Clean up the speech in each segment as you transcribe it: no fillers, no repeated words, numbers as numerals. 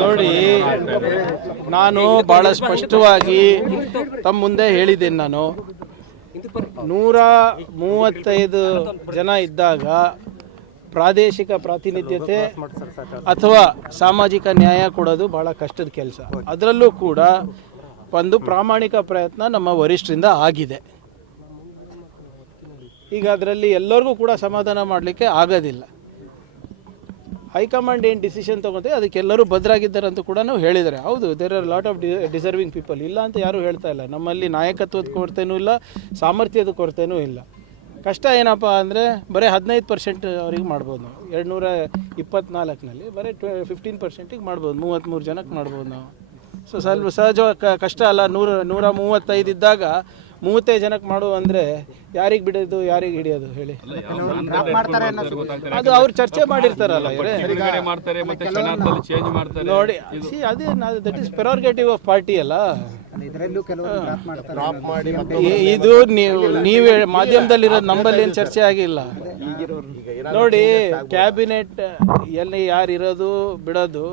ನೋಡಿ, ನಾನು ಬಹಳ ಸ್ಪಷ್ಟವಾಗಿ ತಮ್ಮ ಮುಂದೆ ಹೇಳಿದ್ದೇನೆ. ನಾನು 135 ಜನ ಇದ್ದಾಗ ಪ್ರಾದೇಶಿಕ ಪ್ರಾತಿನಿಧ್ಯತೆ ಅಥವಾ ಸಾಮಾಜಿಕ ನ್ಯಾಯ ಕೊಡೋದು ಬಹಳ ಕಷ್ಟದ ಕೆಲಸ. ಅದರಲ್ಲೂ ಕೂಡ ಒಂದು ಪ್ರಾಮಾಣಿಕ ಪ್ರಯತ್ನ ನಮ್ಮ ವರಿಷ್ಠರಿಂದ ಆಗಿದೆ. ಈಗ ಅದರಲ್ಲಿ ಎಲ್ಲರಿಗೂ ಕೂಡ ಸಮಾಧಾನ ಮಾಡಲಿಕ್ಕೆ ಆಗೋದಿಲ್ಲ. ಹೈಕಮಾಂಡ್ ಏನು ಡಿಸಿಷನ್ ತೊಗೊಳ್ತೀವಿ ಅದಕ್ಕೆಲ್ಲರೂ ಬದ್ಧರಾಗಿದ್ದಾರೆ ಅಂತ ಕೂಡ ನಾವು ಹೇಳಿದ್ದಾರೆ. ಹೌದು, there are lot of deserving people, ಇಲ್ಲ ಅಂತ ಯಾರೂ ಹೇಳ್ತಾ ಇಲ್ಲ. ನಮ್ಮಲ್ಲಿ ನಾಯಕತ್ವದ ಕೊರತೆನೂ ಇಲ್ಲ, ಸಾಮರ್ಥ್ಯದ ಕೊರತೆನೂ ಇಲ್ಲ. ಕಷ್ಟ ಏನಪ್ಪ ಅಂದರೆ ಬರೀ 15% ಅವ್ರಿಗೆ ಮಾಡ್ಬೋದು ನಾವು. 224ನಲ್ಲಿ ಬರೀ 15%ಗೆ ಮಾಡ್ಬೋದು, 33 ಜನಕ್ಕೆ ಮಾಡ್ಬೋದು ನಾವು. ಸೊ ಸ್ವಲ್ಪ ಸಹಜವಾಗಿ ಕಷ್ಟ ಅಲ್ಲ. 135 ಇದ್ದಾಗ 35 ಜನಕ್ಕೆ ಮಾಡುವ ಅಂದರೆ ಯಾರಿಗೆ ಬಿಡೋದು, ಯಾರಿಗೆ ಹಿಡಿಯೋದು ಹೇಳಿ? ಅದು ಅವ್ರು ಚರ್ಚೆ ಮಾಡಿರ್ತಾರಲ್ಲ ನೋಡಿ. ಅದೇ ದಟ್ ಈಸ್ ಪ್ರೆರೋಗೇಟಿವ್ ಆಫ್ ಪಾರ್ಟಿ ಅಲ್ಲ. ಇದು ನೀವೇ ಮಾಧ್ಯಮದಲ್ಲಿರೋದು, ನಮ್ಮಲ್ಲಿ ಏನು ಚರ್ಚೆ ಆಗಿಲ್ಲ ನೋಡಿ. ಕ್ಯಾಬಿನೆಟ್ ಎಲ್ಲಿ ಯಾರು ಇರೋದು ಬಿಡೋದು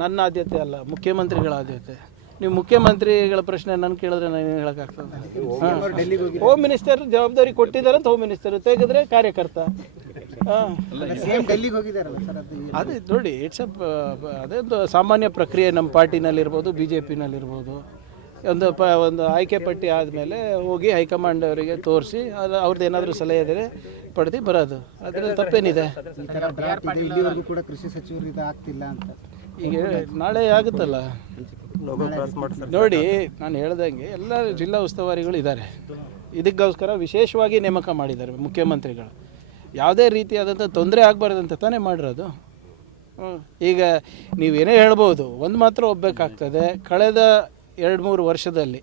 ನನ್ನ ಆದ್ಯತೆ ಅಲ್ಲ, ಮುಖ್ಯಮಂತ್ರಿಗಳ ಆದ್ಯತೆ. ನೀವು ಮುಖ್ಯಮಂತ್ರಿಗಳ ಪ್ರಶ್ನೆ ನನ್ನ ಕೇಳಿದ್ರೆ ನಾನು ಏನು ಹೇಳೋಕ್ಕಾಗ್ತದೆ? ಹೋಮ್ ಮಿನಿಸ್ಟರ್ ಜವಾಬ್ದಾರಿ ಕೊಟ್ಟಿದ್ದಾರೆ ಅಂತ ಹೋಮ್ ಮಿನಿಸ್ಟರ್ ತೆಗೆದ್ರೆ ಕಾರ್ಯಕರ್ತ. ಅದೇ ನೋಡಿ, ಇಟ್ಸ್ ಅದೊಂದು ಸಾಮಾನ್ಯ ಪ್ರಕ್ರಿಯೆ ನಮ್ಮ ಪಾರ್ಟಿನಲ್ಲಿರ್ಬೋದು, BJPನಲ್ಲಿರ್ಬೋದು. ಒಂದು ಆಯ್ಕೆ ಪಟ್ಟಿ ಆದಮೇಲೆ ಹೋಗಿ ಹೈಕಮಾಂಡ್ ಅವರಿಗೆ ತೋರಿಸಿ ಅವ್ರದ್ದು ಏನಾದರೂ ಸಲಹೆ ಇದ್ದರೆ ಪಡೆದು ಬರೋದು. ಅದರಲ್ಲಿ ತಪ್ಪೇನಿದೆ? ಕೂಡ ಕೃಷಿ ಸಚಿವರು ಇದು ಆಗ್ತಿಲ್ಲ ಅಂತ ಈಗ ನಾಳೆ ಆಗುತ್ತಲ್ಲ ನೋಡಿ. ನಾನು ಹೇಳ್ದಂಗೆ ಎಲ್ಲ ಜಿಲ್ಲಾ ಉಸ್ತುವಾರಿಗಳು ಇದ್ದಾರೆ. ಇದಕ್ಕೋಸ್ಕರ ವಿಶೇಷವಾಗಿ ನೇಮಕ ಮಾಡಿದ್ದಾರೆ ಮುಖ್ಯಮಂತ್ರಿಗಳು. ಯಾವುದೇ ರೀತಿಯಾದಂಥ ತೊಂದರೆ ಆಗಬಾರ್ದಂತ ತಾನೇ ಮಾಡಿರೋದು. ಈಗ ನೀವೇನೇ ಹೇಳ್ಬೋದು, ಒಂದು ಮಾತ್ರ ಒಪ್ಪಬೇಕಾಗ್ತದೆ, ಕಳೆದ 2-3 ವರ್ಷದಲ್ಲಿ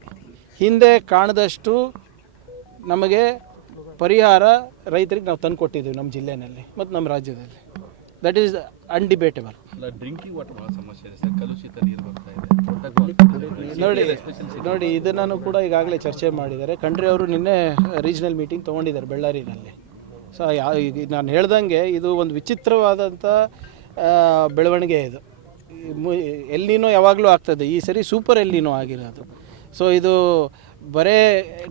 ಹಿಂದೆ ಕಾಣದಷ್ಟು ನಮಗೆ ಪರಿಹಾರ ರೈತರಿಗೆ ನಾವು ತಂದು ಕೊಟ್ಟಿದ್ದೀವಿ ನಮ್ಮ ಜಿಲ್ಲೆಯಲ್ಲಿ ಮತ್ತು ನಮ್ಮ ರಾಜ್ಯದಲ್ಲಿ. That is undebatable. Drinking water ಬಹಳ ಸಮಸ್ಯೆ ಇದೆ ಸರ್, ಕಲುಷಿತ ನೀರು ಬರ್ತಾ ಇದೆ ನೋಡಿ ಇದನ್ನು ಕೂಡ ಈಗಾಗಲೇ ಚರ್ಚೆ ಮಾಡಿದ್ದಾರೆ. ಖಂಡ್ರೆ ಅವರು ನಿನ್ನೆ ರೀಜನಲ್ ಮೀಟಿಂಗ್ ತೊಗೊಂಡಿದ್ದಾರೆ ಬೆಳ್ಳಾರಿನಲ್ಲಿ. ಸೊ ನಾನು ಹೇಳ್ದಂಗೆ ಇದು ಒಂದು ವಿಚಿತ್ರವಾದಂಥ ಬೆಳವಣಿಗೆ. ಇದು ಎಲ್ಲಿನೋ ಯಾವಾಗಲೂ ಆಗ್ತದೆ, ಈ ಸರಿ ಸೂಪರ್ ಎಲ್ಲಿನೋ ಆಗಿರೋದು. ಸೊ ಇದು ಬರೇ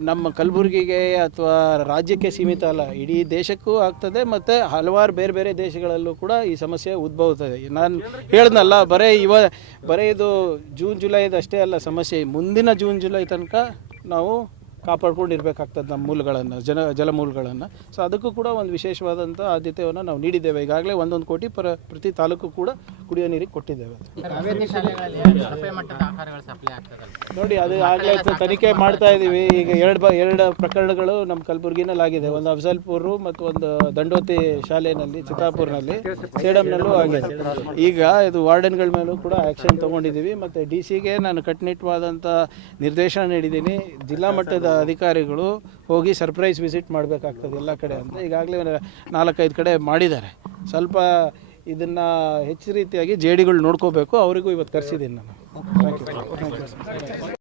ನಮ್ಮ ಕಲಬುರಗಿಗೆ ಅಥವಾ ರಾಜ್ಯಕ್ಕೆ ಸೀಮಿತ ಅಲ್ಲ, ಇಡೀ ದೇಶಕ್ಕೂ ಆಗ್ತದೆ. ಮತ್ತು ಹಲವಾರು ಬೇರೆ ಬೇರೆ ದೇಶಗಳಲ್ಲೂ ಕೂಡ ಈ ಸಮಸ್ಯೆ ಉದ್ಭವಿಸ್ತದೆ. ನಾನು ಹೇಳ್ದನಲ್ಲ, ಬರೀ ಇದು ಜೂನ್ ಜುಲೈದು ಅಷ್ಟೇ ಅಲ್ಲ ಸಮಸ್ಯೆ, ಮುಂದಿನ ಜೂನ್ ಜುಲೈ ತನಕ ನಾವು ಕಾಪಾಡ್ಕೊಂಡಿರ್ಬೇಕಾಗ್ತದೆ ನಮ್ಮ ಮೂಲಗಳನ್ನು, ಜಲಮೂಲಗಳನ್ನು. ಸೊ ಅದಕ್ಕೂ ಕೂಡ ಒಂದು ವಿಶೇಷವಾದಂಥ ಆದ್ಯತೆಯನ್ನು ನಾವು ನೀಡಿದ್ದೇವೆ. ಈಗಾಗಲೇ 1 ಕೋಟಿ ಪ್ರತಿ ತಾಲೂಕು ಕೂಡ ಕುಡಿಯೋ ನೀರಿಗೆ ಕೊಟ್ಟಿದ್ದೇವೆ. ನೋಡಿ, ಅದು ಆಗಲೇ ತನಿಖೆ ಮಾಡ್ತಾ ಇದ್ದೀವಿ. ಈಗ ಎರಡು ಪ್ರಕರಣಗಳು ನಮ್ಮ ಕಲಬುರಗಿನಲ್ಲಿ ಆಗಿದೆ. ಒಂದು ಅಫಜಲ್ಪುರ ಮತ್ತು ಒಂದು ದಂಡೋತಿ ಶಾಲೆಯಲ್ಲಿ, ಚಿತ್ತಾಪುರ್ನಲ್ಲಿ, ಸೇಡಂನಲ್ಲೂ ಆಗಿದೆ. ಈಗ ಇದು ವಾರ್ಡನ್ಗಳ ಮೇಲೂ ಕೂಡ ಆ್ಯಕ್ಷನ್ ತೊಗೊಂಡಿದ್ದೀವಿ. ಮತ್ತು DC-ಗೆ ನಾನು ಕಟ್ಟುನಿಟ್ಟವಾದಂಥ ನಿರ್ದೇಶನ ನೀಡಿದ್ದೀನಿ. ಜಿಲ್ಲಾ ಮಟ್ಟದ ಅಧಿಕಾರಿಗಳು ಹೋಗಿ ಸರ್ಪ್ರೈಸ್ ವಿಸಿಟ್ ಮಾಡಬೇಕಾಗ್ತದೆ ಎಲ್ಲ ಕಡೆ ಅಂತ ಈಗಾಗಲೇ 4-5 ಕಡೆ ಮಾಡಿದ್ದಾರೆ. ಸ್ವಲ್ಪ ಇದನ್ನು ಹೆಚ್ಚು ರೀತಿಯಾಗಿ JDಗಳು ನೋಡ್ಕೋಬೇಕು. ಅವರಿಗೂ ಇವತ್ತು ಕರೆಸಿದ್ದೀನಿ ನಾನು. Thank you.